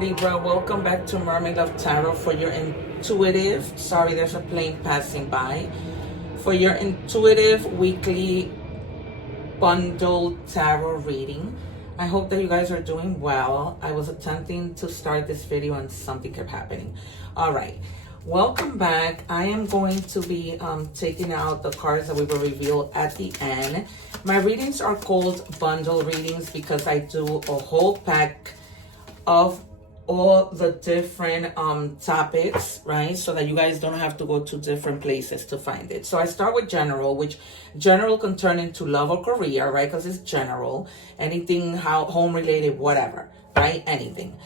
Libra, welcome back to Mermaid Love Tarot for your intuitive, sorry there's a plane passing by, for your intuitive weekly bundle tarot reading. I hope that you guys are doing well. I was attempting to start this video and something kept happening. All right, welcome back. I am going to be taking out the cards that we will reveal at the end. My readings are called bundle readings because I do a whole pack of all the different topics, right? So that you guys don't have to go to different places to find it. So I start with general, which general can turn into love or career, right? Because it's general. Anything home related, whatever, right? Anything.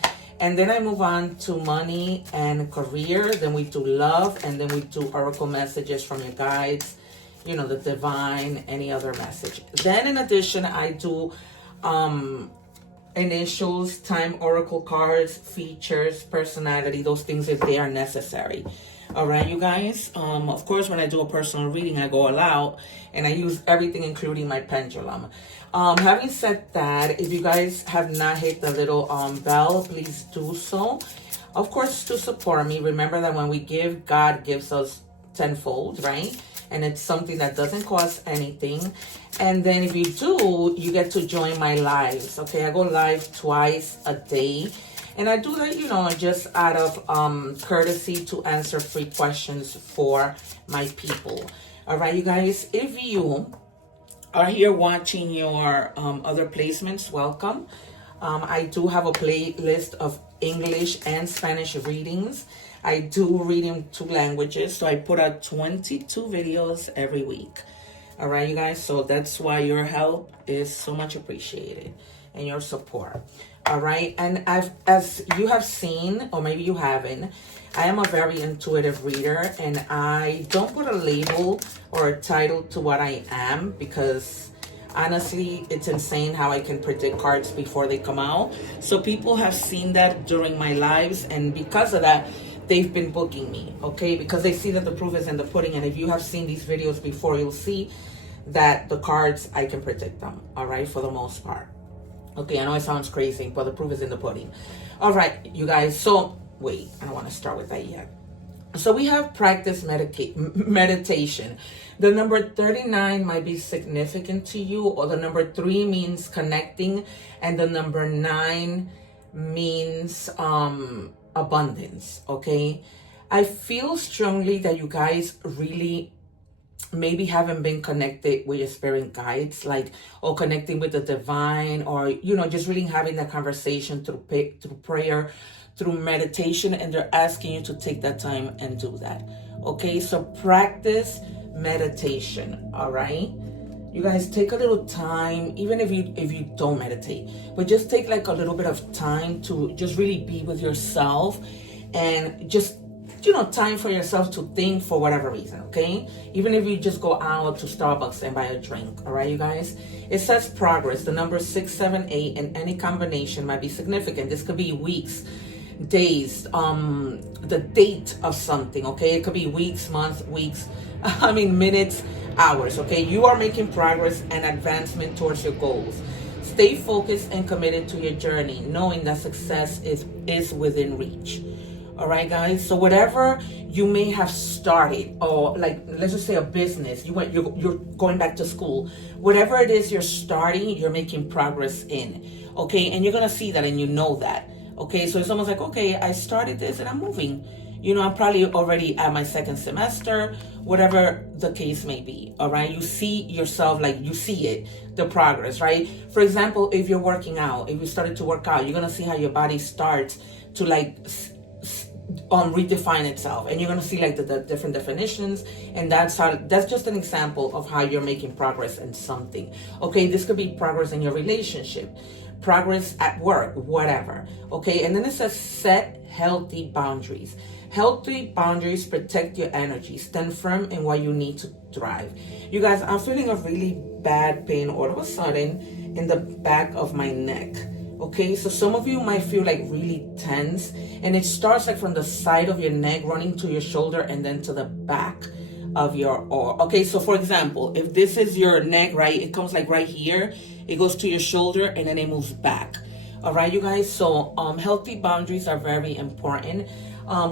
And then I move on to money and career. Then we do love, and then we do oracle messages from your guides, you know, the divine, any other message. Then in addition, I do initials, time oracle cards, features, personality, those things if they are necessary. All right, you guys. Of course, when I do a personal reading, I go all out and I use everything, including my pendulum. Having said that, if you guys have not hit the little bell, please do so. Of course, to support me. Remember that when we give, God gives us tenfold, right? And it's something that doesn't cost anything. And then if you do, you get to join my lives. Okay, I go live twice a day. And I do that, you know, just out of courtesy to answer free questions for my people. All right, you guys, if you are here watching your other placements, welcome. I do have a playlist of English and Spanish readings. I do read in 2 languages, so I put out 22 videos every week. All right, you guys, so that's why your help is so much appreciated and your support. All right, and as you have seen, or maybe you haven't, I am a very intuitive reader, and I don't put a label or a title to what I am because honestly, it's insane how I can predict cards before they come out. So people have seen that during my lives, and because of that, they've been booking me, okay? Because they see that the proof is in the pudding. And if you have seen these videos before, you'll see that the cards, I can predict them, all right, for the most part. Okay, I know it sounds crazy, but the proof is in the pudding. All right, you guys, so wait, I don't want to start with that yet. So we have practice meditation. The number 39 might be significant to you, or the number 3 means connecting, and the number 9 means abundance. Okay, I feel strongly that you guys really maybe haven't been connected with your spirit guides, like, or connecting with the divine, or, you know, just really having that conversation through prayer, through meditation, and they're asking you to take that time and do that. Okay, so practice meditation. All right, you guys, take a little time, even if you don't meditate, but just take like a little bit of time to just really be with yourself, and just, you know, time for yourself to think for whatever reason. Okay, even if you just go out to Starbucks and buy a drink. All right, you guys, it says progress. The number 6, 7, 8 in any combination might be significant. This could be weeks, days, the date of something. Okay, it could be weeks, months, weeks, I mean minutes, hours. Okay, you are making progress and advancement towards your goals. Stay focused and committed to your journey, knowing that success is within reach. All right, guys, so whatever you may have started, or like, let's just say a business, you're going back to school, whatever it is you're starting, you're making progress in. Okay, and you're gonna see that, and you know that. Okay, so it's almost like, okay, I started this and I'm moving. You know, I'm probably already at my 2nd semester, whatever the case may be. All right, you see yourself, like, you see it, the progress, right? For example, if you're working out, if you started to work out, you're gonna see how your body starts to like redefine itself, and you're gonna see like the different definitions, and that's just an example of how you're making progress in something. Okay, this could be progress in your relationship, progress at work, whatever. Okay, and then it says set healthy boundaries. Healthy boundaries protect your energy. Stand firm in what you need to thrive. You guys, I'm feeling a really bad pain all of a sudden in the back of my neck. Okay, so some of you might feel like really tense, and it starts like from the side of your neck, running to your shoulder, and then to the back of your arm. Okay, so for example, if this is your neck, right, it comes like right here, it goes to your shoulder, and then it moves back. All right, you guys. So healthy boundaries are very important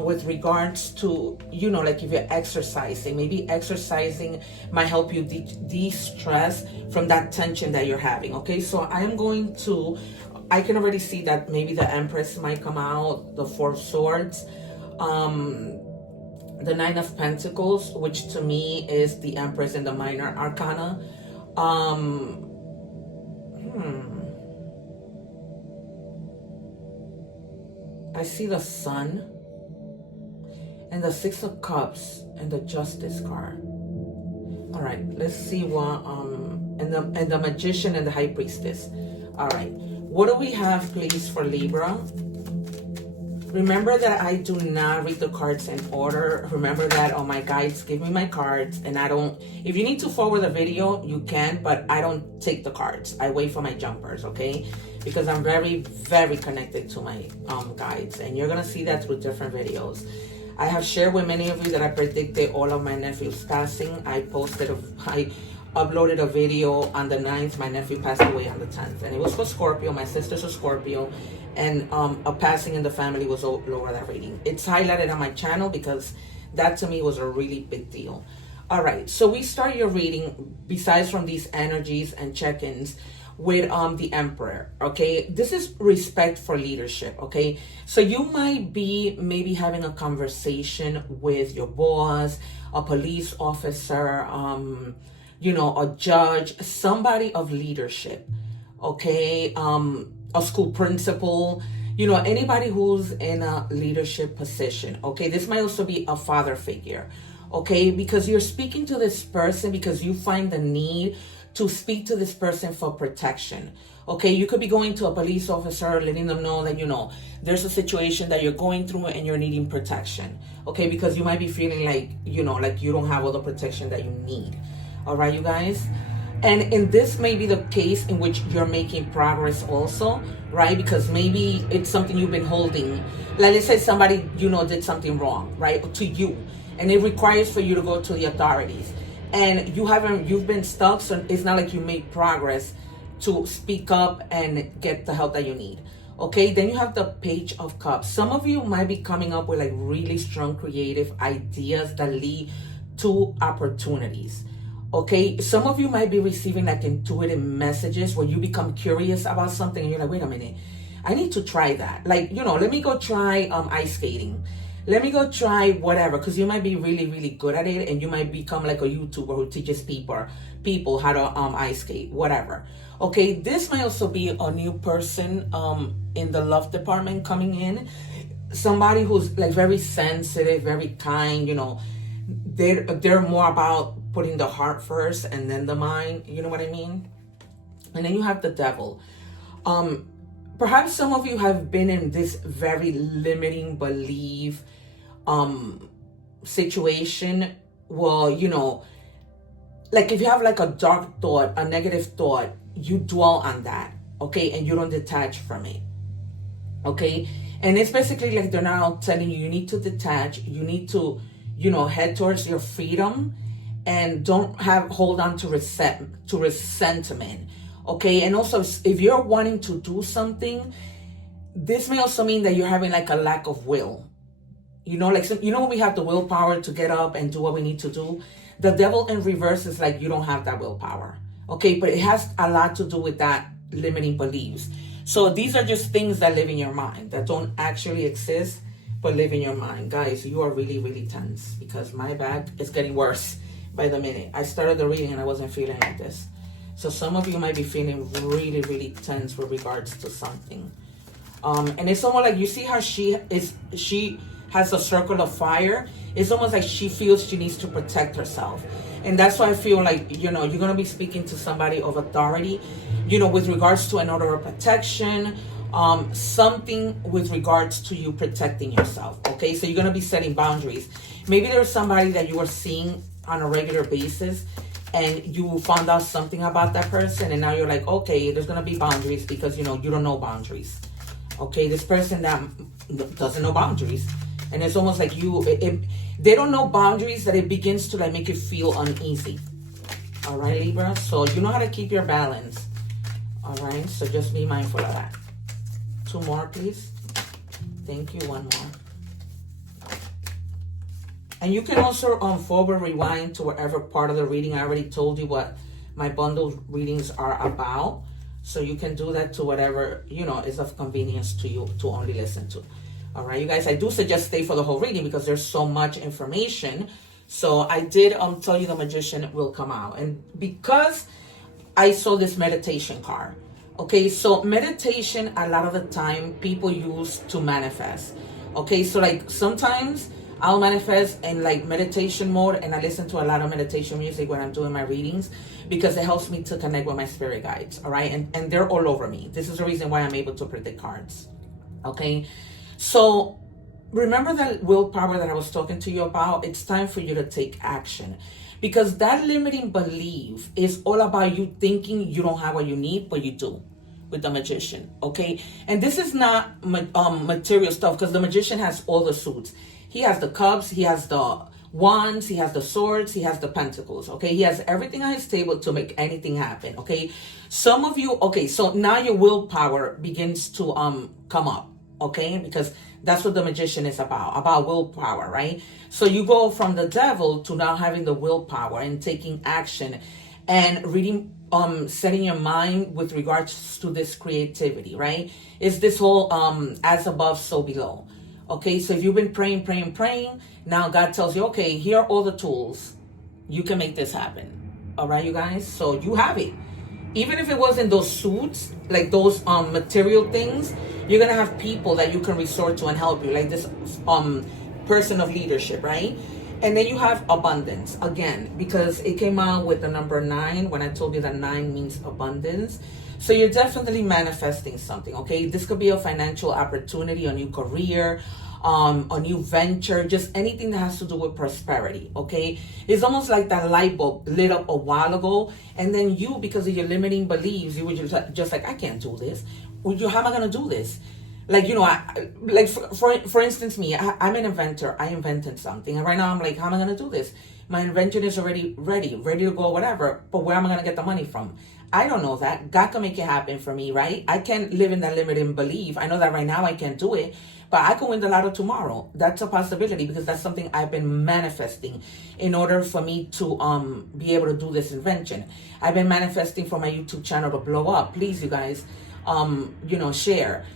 with regards to, you know, like if you're exercising, maybe exercising might help you de-stress from that tension that you're having. Okay, so I can already see that maybe the Empress might come out, the Four of Swords, the Nine of Pentacles, which to me is the Empress in the minor arcana. I see the Sun and the Six of Cups and the Justice card. All right, let's see what and the Magician and the High Priestess. All right, what do we have, please, for Libra? Remember that I do not read the cards in order. Remember that on my guides, give me my cards, and I don't. If you need to forward the video, you can, but I don't take the cards. I wait for my jumpers, okay? Because I'm very, very connected to my guides, and you're gonna see that through different videos. I have shared with many of you that I predicted all of my nephews passing. I uploaded a video on the 9th. My nephew passed away on the 10th, and it was for Scorpio. My sister's a Scorpio, and a passing in the family was lower that rating. It's highlighted on my channel because that to me was a really big deal. All right, so we start your reading, besides from these energies and check-ins, with the Emperor. Okay, this is respect for leadership. Okay, so you might be maybe having a conversation with your boss, a police officer, you know, a judge, somebody of leadership. Okay, a school principal, you know, anybody who's in a leadership position. Okay, this might also be a father figure. Okay, because you're speaking to this person because you find the need to speak to this person for protection. Okay, you could be going to a police officer, letting them know that, you know, there's a situation that you're going through and you're needing protection. Okay, because you might be feeling like, you know, like you don't have all the protection that you need. All right, you guys. And in this may be the case in which you're making progress also, right? Because maybe it's something you've been holding. Like, let's say somebody, you know, did something wrong, right, to you, and it requires for you to go to the authorities. And you've been stuck, so it's not like you made progress to speak up and get the help that you need. Okay, then you have the Page of Cups. Some of you might be coming up with like really strong creative ideas that lead to opportunities. Okay, some of you might be receiving like intuitive messages where you become curious about something and you're like, wait a minute, I need to try that. Like, you know, let me go try ice skating. Let me go try whatever, because you might be really, really good at it, and you might become like a YouTuber who teaches people how to ice skate, whatever. Okay, this might also be a new person in the love department coming in. Somebody who's like very sensitive, very kind, you know, they're more about putting the heart first and then the mind, you know what I mean? And then you have the Devil. Perhaps some of you have been in this very limiting belief situation. Well, you know, like if you have like a dark thought, a negative thought, you dwell on that, okay, and you don't detach from it, okay? And it's basically like they're now telling you need to detach, you need to, you know, head towards your freedom, and don't hold on to resentment. Okay, and also if you're wanting to do something, this may also mean that you're having like a lack of will. You know, like, you know, when we have the willpower to get up and do what we need to do, the Devil in reverse is like you don't have that willpower. Okay, but it has a lot to do with that limiting beliefs. So these are just things that live in your mind that don't actually exist, but live in your mind. Guys, you are really, really tense because my back is getting worse by the minute. I started the reading and I wasn't feeling like this. So some of you might be feeling really, really tense with regards to something. And it's almost like, you see how she has a circle of fire. It's almost like she feels she needs to protect herself. And that's why I feel like, you know, you're going to be speaking to somebody of authority, you know, with regards to an order of protection, something with regards to you protecting yourself. Okay, so you're going to be setting boundaries. Maybe there's somebody that you are seeing on a regular basis, and you found out something about that person, and now you're like, okay, there's going to be boundaries because, you know, you don't know boundaries. Okay, this person that doesn't know boundaries. And it's almost like they don't know boundaries, that it begins to like make you feel uneasy. All right, Libra? So you know how to keep your balance. All right, so just be mindful of that. 2 more, please. Thank you. 1 more. And you can also forward rewind to whatever part of the reading. I already told you what my bundle readings are about. So you can do that to whatever, you know, is of convenience to you to only listen to. All right, you guys, I do suggest stay for the whole reading because there's so much information. So I did tell you the magician will come out. And because I saw this meditation card, okay, so meditation, a lot of the time people use to manifest. Okay, so like sometimes I'll manifest in like meditation mode, and I listen to a lot of meditation music when I'm doing my readings because it helps me to connect with my spirit guides. All right, and they're all over me. This is the reason why I'm able to predict cards. Okay, so remember that willpower that I was talking to you about? It's time for you to take action, because that limiting belief is all about you thinking you don't have what you need, but you do with the magician. Okay, and this is not material stuff, because the magician has all the suits. He has the cups, he has the wands, he has the swords, he has the pentacles. Okay, he has everything on his table to make anything happen. Okay, some of you, okay, so now your willpower begins to come up. Okay, because that's what the magician is about willpower, right? So you go from the devil to now having the willpower and taking action and reading, setting your mind with regards to this creativity, right? It's this whole as above, so below. Okay, so if you've been praying, now God tells you, okay, here are all the tools. You can make this happen. All right, you guys? So you have it. Even if it wasn't those suits, like those material things, you're going to have people that you can resort to and help you, like this person of leadership, right? And then you have abundance, again, because it came out with the number 9 when I told you that 9 means abundance. So you're definitely manifesting something, okay? This could be a financial opportunity, a new career, a new venture, just anything that has to do with prosperity, okay? It's almost like that light bulb lit up a while ago, and then you, because of your limiting beliefs, you were just like, I can't do this. How am I going to do this? Like, you know, for instance, me, I'm an inventor. I invented something. And right now I'm like, how am I going to do this? My invention is already ready to go, whatever. But where am I going to get the money from? I don't know that. God can make it happen for me, right? I can't live in that limiting belief. I know that right now I can't do it, but I can win the lotto tomorrow. That's a possibility, because that's something I've been manifesting in order for me to be able to do this invention. I've been manifesting for my YouTube channel to blow up. Please, you guys, share.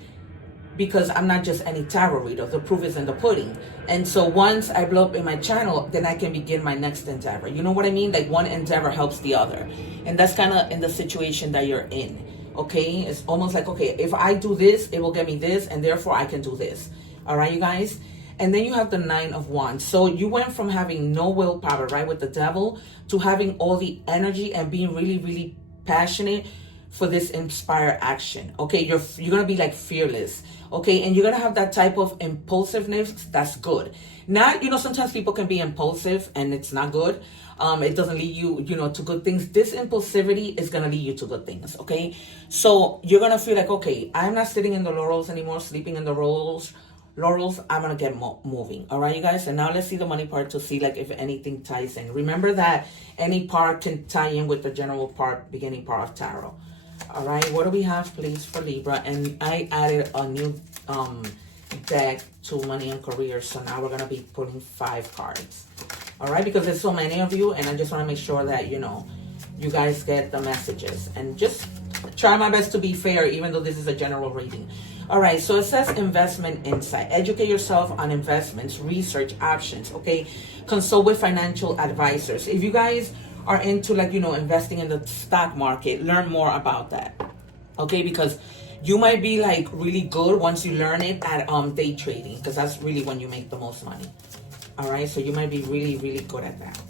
Because I'm not just any tarot reader. The proof is in the pudding. And so once I blow up in my channel, then I can begin my next endeavor. You know what I mean? Like one endeavor helps the other. And that's kind of in the situation that you're in. Okay? It's almost like, okay, if I do this, it will get me this, and therefore I can do this. All right, you guys? And then you have the 9 of Wands. So you went from having no willpower, right, with the devil, to having all the energy and being really, really passionate for this inspired action. Okay, you're gonna be like fearless. Okay, and you're gonna have that type of impulsiveness that's good. Not, sometimes people can be impulsive and it's not good. It doesn't lead you, to good things. This impulsivity is gonna lead you to good things. Okay, so you're gonna feel like, okay, I'm not sitting in the laurels anymore, sleeping in the laurels. I'm gonna get moving. All right, you guys. And now let's see the money part to see like if anything ties in. Remember that any part can tie in with the general part, beginning part of tarot. All right, what do we have, please, for Libra? And I added a new deck to money and career, so now we're gonna be pulling 5 cards. All right, because there's so many of you, and I just want to make sure that you guys get the messages, and just try my best to be fair, even though this is a general reading. All right, so it says investment insight. Educate yourself on investments, research options. Okay, consult with financial advisors. If you guys are into investing in the stock market, learn more about that. Okay, because you might be like really good once you learn it at day trading, because that's really when you make the most money. All right, so you might be really, really good at that.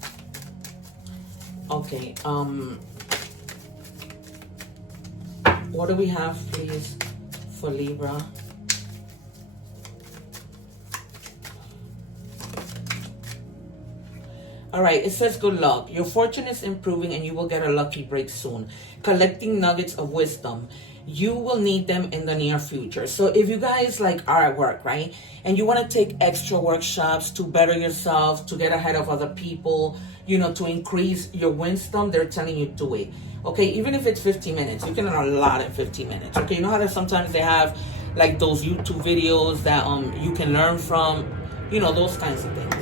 Okay, what do we have, please, for Libra? All right, it says good luck. Your fortune is improving and you will get a lucky break soon. Collecting nuggets of wisdom. You will need them in the near future. So if you guys are at work, right, and you want to take extra workshops to better yourself, to get ahead of other people, to increase your wisdom, they're telling you do it. Okay, even if it's 15 minutes, you can learn a lot in 15 minutes. Okay, you know how that sometimes they have like those YouTube videos that you can learn from, you know, those kinds of things.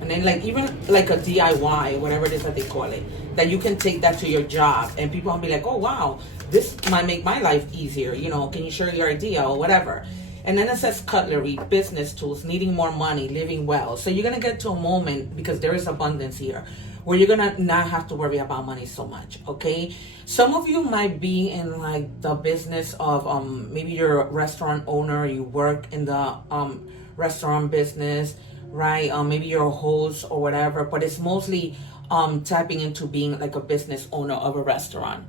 And then like even like a DIY, whatever it is that they call it, that you can take that to your job and people will be like, oh wow, this might make my life easier, you know, can you share your idea or whatever. And then it says cutlery, business tools, needing more money, living well. So you're going to get to a moment, because there is abundance here, where you're going to not have to worry about money so much, okay? Some of you might be in like the business of maybe you're a restaurant owner, you work in the restaurant business, right? Maybe you're a host or whatever, but it's mostly tapping into being like a business owner of a restaurant.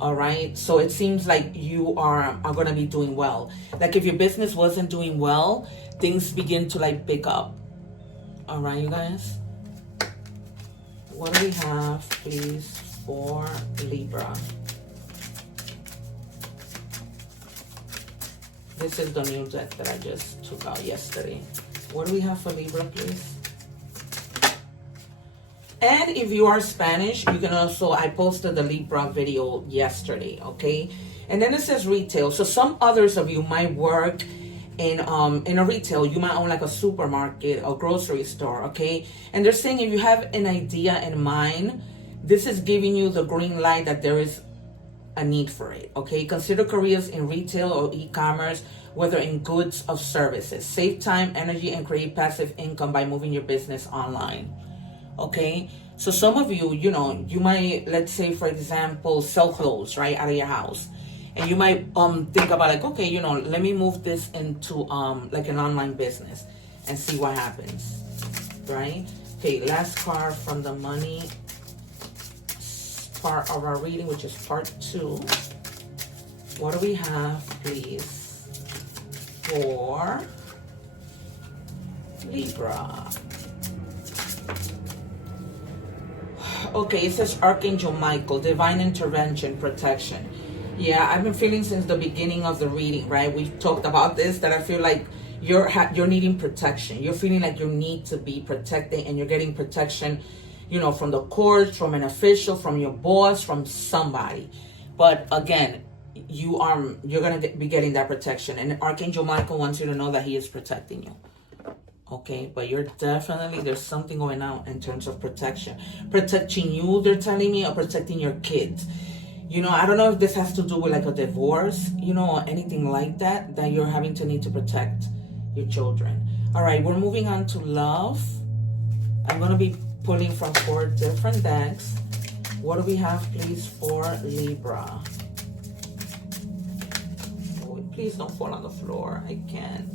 All right, so it seems like you are going to be doing well. Like if your business wasn't doing well, things begin to like pick up. All right, you guys. What do we have, please, for Libra? This is the new deck that I just took out yesterday. What do we have for Libra, please? And if you are Spanish, you can also, I posted the Libra video yesterday, okay? And then it says retail. So some others of you might work in a retail. You might own like a supermarket or grocery store, okay? And they're saying if you have an idea in mind, this is giving you the green light that there is a need for it, okay? Consider careers in retail or e-commerce, whether in goods or services. Save time, energy, and create passive income by moving your business online. Okay, so some of you, you know, you might, let's say for example, sell clothes right out of your house, and you might think about like, okay, you know, let me move this into like an online business and see what happens, right? Okay, last card from the money part of our reading, which is part 2. What do we have, please, for Libra? Okay, it says Archangel Michael, divine intervention, protection. Yeah, I've been feeling since the beginning of the reading, right? We've talked about this, that I feel like you're needing protection. You're feeling like you need to be protected, and you're getting protection, you know, from the courts, from an official, from your boss, from somebody. But again, you're gonna be getting that protection, and Archangel Michael wants you to know that he is protecting you. Okay, but you're definitely, there's something going on in terms of protection. Protecting you, they're telling me, or protecting your kids. You know, I don't know if this has to do with like a divorce, you know, or anything like that, that you're having to need to protect your children. All right, we're moving on to love. I'm going to be pulling from 4 different decks. What do we have, please, for Libra? Oh, please don't fall on the floor. I can't.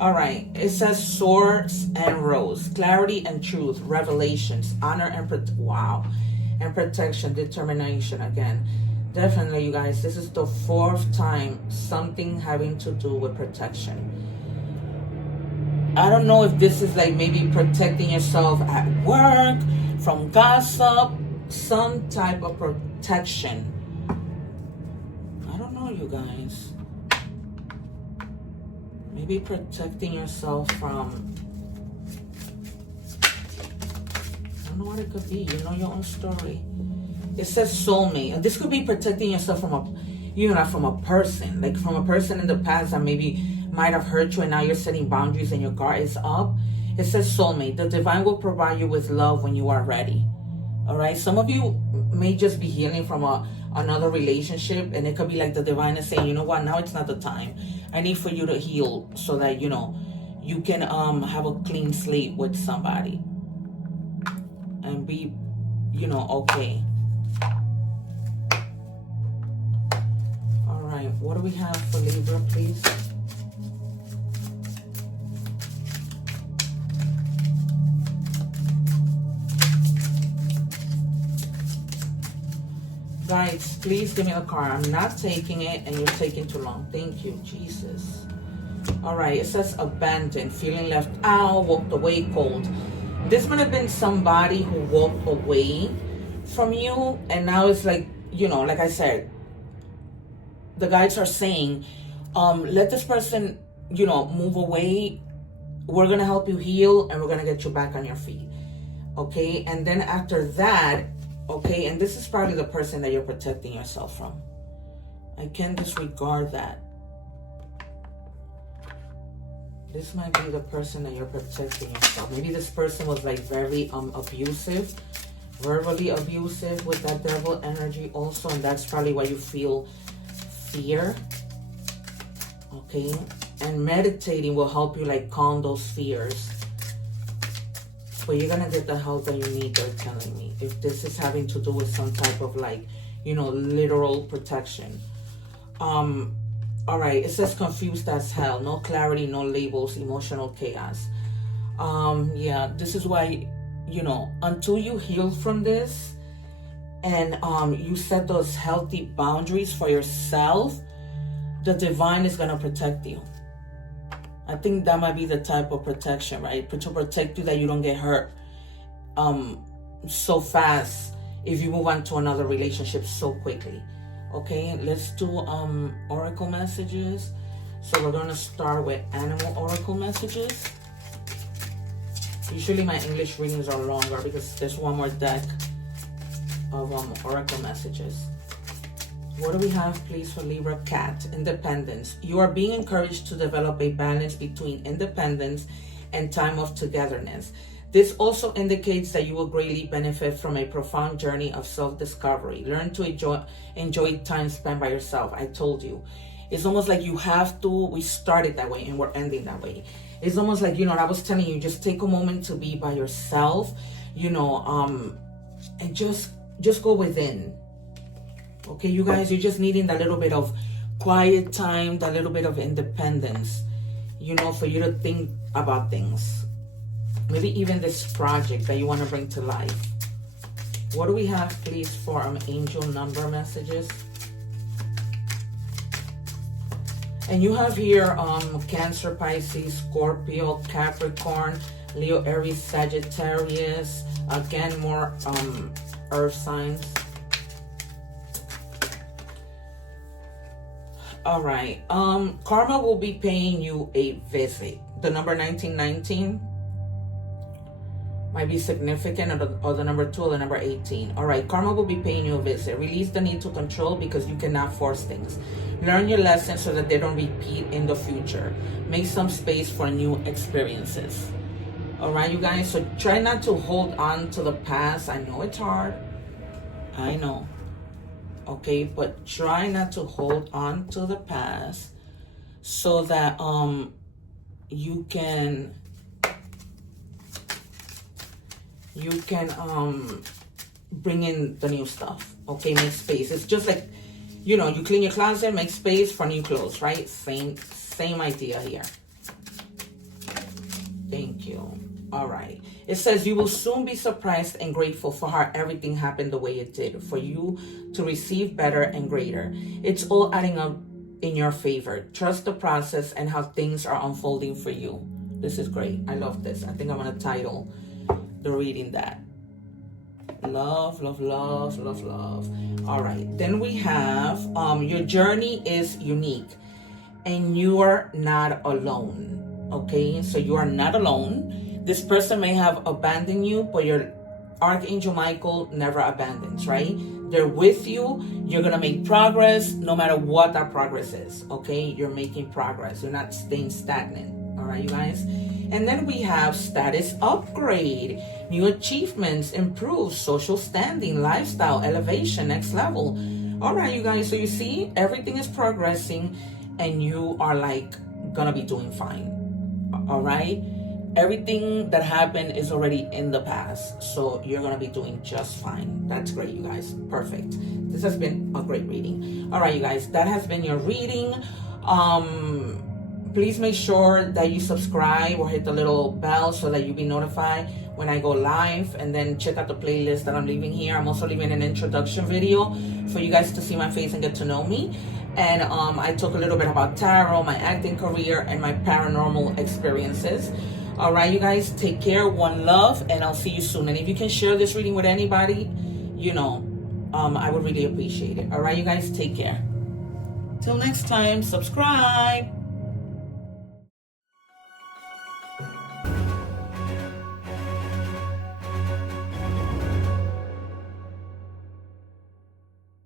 All right, it says swords and rose, clarity and truth, revelations, honor and and protection, determination. Again, definitely, you guys, this is the 4th time something having to do with protection. I don't know if this is like maybe protecting yourself at work, from gossip, some type of protection. I don't know, you guys. Maybe protecting yourself from, I don't know what it could be. You know your own story. It says soulmate. And this could be protecting yourself from from a person. Like from a person in the past that maybe might have hurt you, and now you're setting boundaries and your guard is up. It says soulmate. The divine will provide you with love when you are ready. All right. Some of you may just be healing from another relationship, and it could be like the divine is saying, you know what, now it's not the time. I need for you to heal so that, you know, you can have a clean slate with somebody and be, you know, okay. All right, what do we have for Libra, please? Guys, please give me a card. I'm not taking it, and you're taking too long. Thank you, Jesus. All right, it says abandoned, feeling left out, walked away cold. This might have been somebody who walked away from you, and now it's like, you know, like I said, the guides are saying, let this person, you know, move away. We're going to help you heal, and we're going to get you back on your feet. Okay, and then after that, okay, and this is probably the person that you're protecting yourself from. I can't disregard that. This might be the person that you're protecting yourself. Maybe this person was like very abusive, verbally abusive with that devil energy also, and that's probably why you feel fear. Okay, and meditating will help you like calm those fears. But you're gonna get the help that you need, they're telling me. If this is having to do with some type of like, you know, literal protection. All right, it says confused as hell. No clarity, no labels, emotional chaos. Yeah, this is why, you know, until you heal from this and you set those healthy boundaries for yourself, the divine is going to protect you. I think that might be the type of protection, right? To protect you that you don't get hurt so fast if you move on to another relationship so quickly. Okay, let's do oracle messages. So we're going to start with animal oracle messages. Usually my English readings are longer because there's one more deck of oracle messages. What do we have, please, for Libra? Cat, independence. You are being encouraged to develop a balance between independence and time of togetherness. This also indicates that you will greatly benefit from a profound journey of self-discovery. Learn to enjoy time spent by yourself. I told you. It's almost like you have to, we started that way and we're ending that way. It's almost like, you know, I was telling you, just take a moment to be by yourself, you know, and just go within. Okay, you guys, you're just needing that little bit of quiet time, that little bit of independence, you know, for you to think about things. Maybe even this project that you want to bring to life. What do we have, please, for angel number messages? And you have here Cancer, Pisces, Scorpio, Capricorn, Leo, Aries, Sagittarius. Again, more earth signs. All right. Karma will be paying you a visit. The number 1919 might be significant, or the number 2 or the number 18. All right, karma will be paying you a visit. Release the need to control because you cannot force things. Learn your lessons so that they don't repeat in the future. Make some space for new experiences. All right, you guys, so try not to hold on to the past. I know it's hard. I know. Okay, but try not to hold on to the past so that you can bring in the new stuff. Okay, make space. It's just like, you know, you clean your closet, make space for new clothes, right? Same idea here. Thank you. All right. It says you will soon be surprised and grateful for how everything happened the way it did, for you to receive better and greater. It's all adding up in your favor. Trust the process and how things are unfolding for you. This is great. I love this. I think I'm going to title the reading that. Love, love, love, love, love. All right. Then we have your journey is unique and you are not alone. Okay. So you are not alone. This person may have abandoned you, but your Archangel Michael never abandons, right? They're with you. You're going to make progress no matter what that progress is. Okay. You're making progress. You're not staying stagnant. All right, you guys. And then we have status upgrade, new achievements, improved social standing, lifestyle, elevation, next level. All right, you guys. So you see, everything is progressing and you are like gonna be doing fine. All right. Everything that happened is already in the past. So you're gonna be doing just fine. That's great, you guys. Perfect. This has been a great reading. All right, you guys. That has been your reading. Please make sure that you subscribe or hit the little bell so that you'll be notified when I go live, and then check out the playlist that I'm leaving here. I'm also leaving an introduction video for you guys to see my face and get to know me. And I talk a little bit about tarot, my acting career, and my paranormal experiences. All right, you guys, take care, one love, and I'll see you soon. And if you can share this reading with anybody, you know, I would really appreciate it. All right, you guys, take care. Till next time, subscribe.